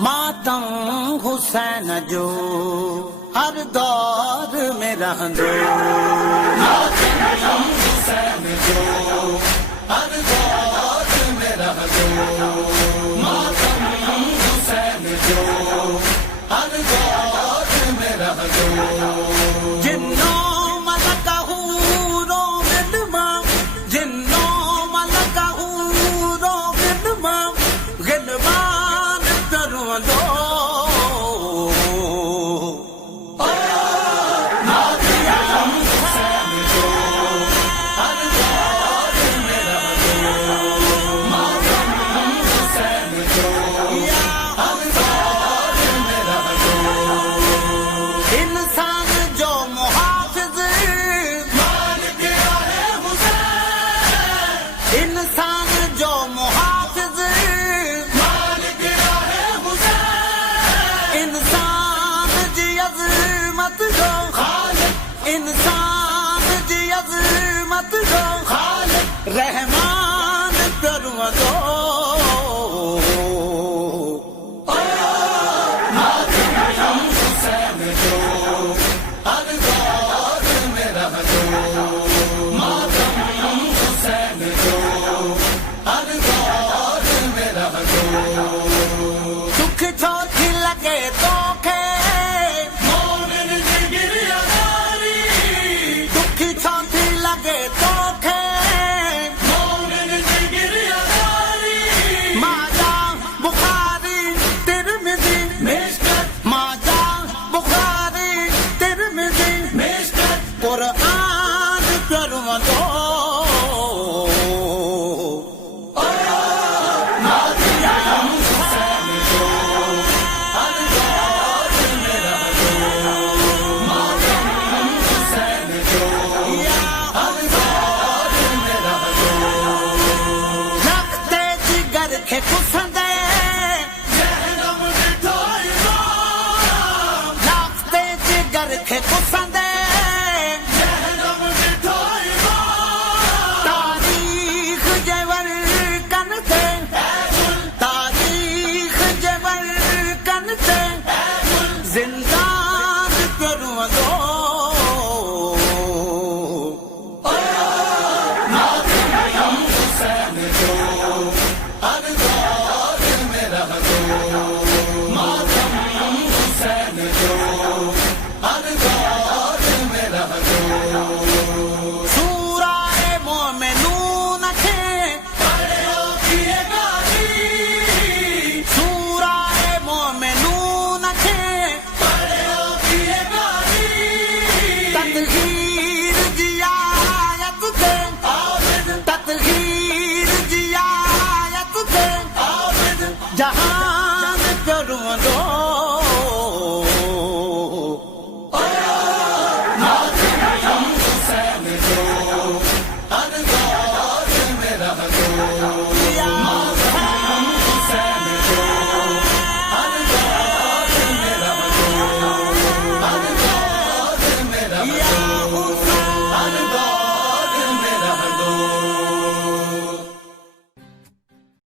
मातम हुसैन जो हर दौर में रहंदो। मातम हुसैन जो हर दौर में रहंदो। मातम हुसैन जो हर दौर में रहंदो। जिन्नो मलका हूरो गिलमा, जिन्नो मलका हूरो गिलमा, गिलमान दो इंसान जो मुहाफिज मालिक है हुसैन। इंसान जो मुहाफिज मालिक है हुसैन। इंसान जी अज़मत जो खालिक, इंसान जी अज़मत जो खालिक, रहमान परवदो। दुख चौथी लगे तोखे मोमिन जी गिरयादारी। दुख चौथी लगे तोखे मोमिन जी गिरयादारी। माजा बुखारी तिरमिज़ी मिश्कत, माजा बुखारी तिरमिज़ी मिश्कत, कुरान परवदो। के कुसंदे जहनम ॾिठो इमाम। लाख़्ते जिगर के कुसंदे जहनम ॾिठो इमाम। तारीख़ जे वर्कन ते, तारीख़ जे वर्कन ते ज़िंदान परवदो। सूराए मोमिनून खे पढ़ियो किए गाजी। सूराए मोमिनून खे पढ़ियो किए गाजी। तत्गीर जी आयत ते आबिद, तत्गीर जी आयत ते आबिद, जहान परवदो।